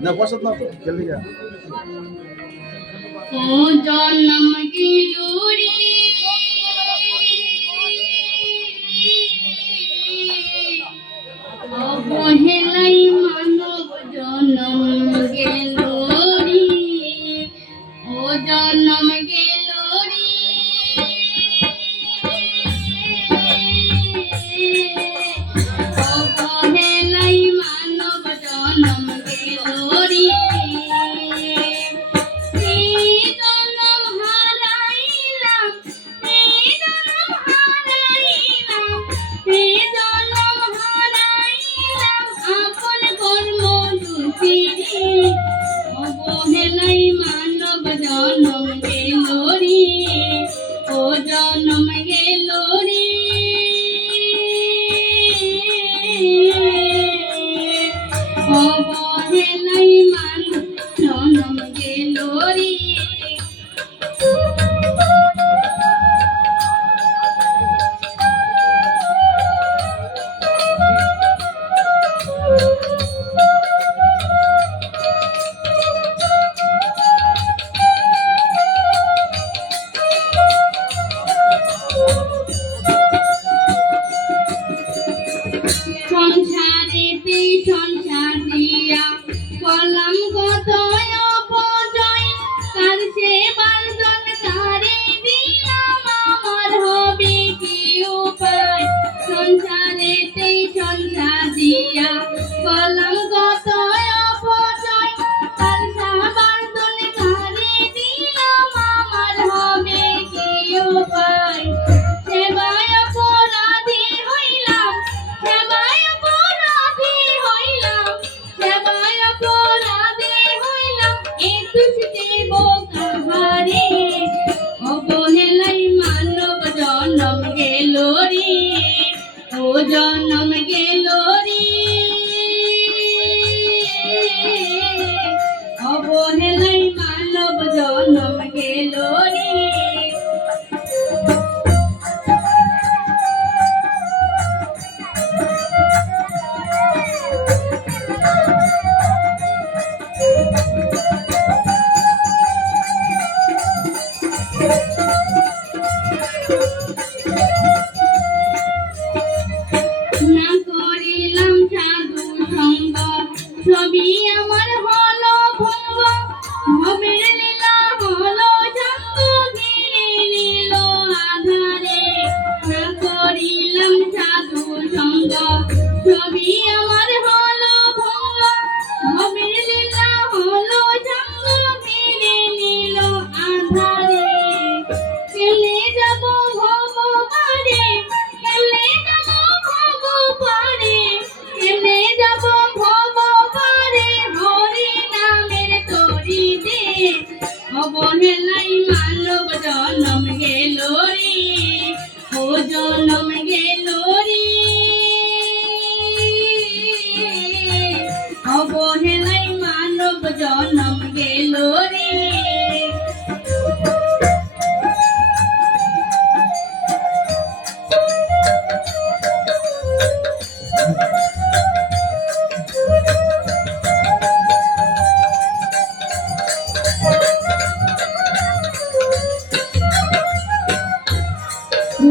না বসত না তো জলদি যা। ও জন্ম গিলুরি অবহেলাই সাধনা করিলাম সাধু সঙ্গ। ছবি আমার অবহেলাই মানব জনম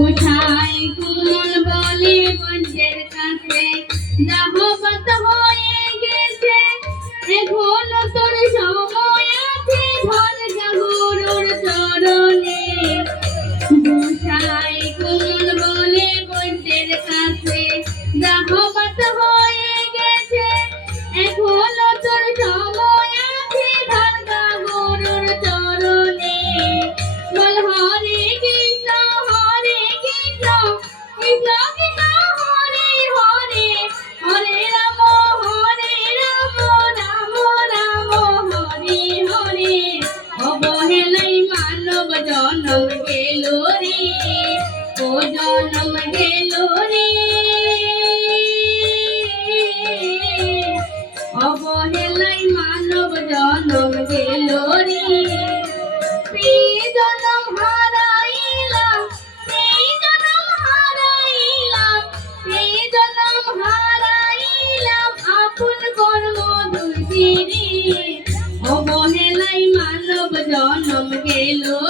উঠা জনম গেল রে ও জনম গেল রে। অবহেলাই মানব জনম গেল রে প্রিয় অবহেলায় মানব জন্ম গেলো।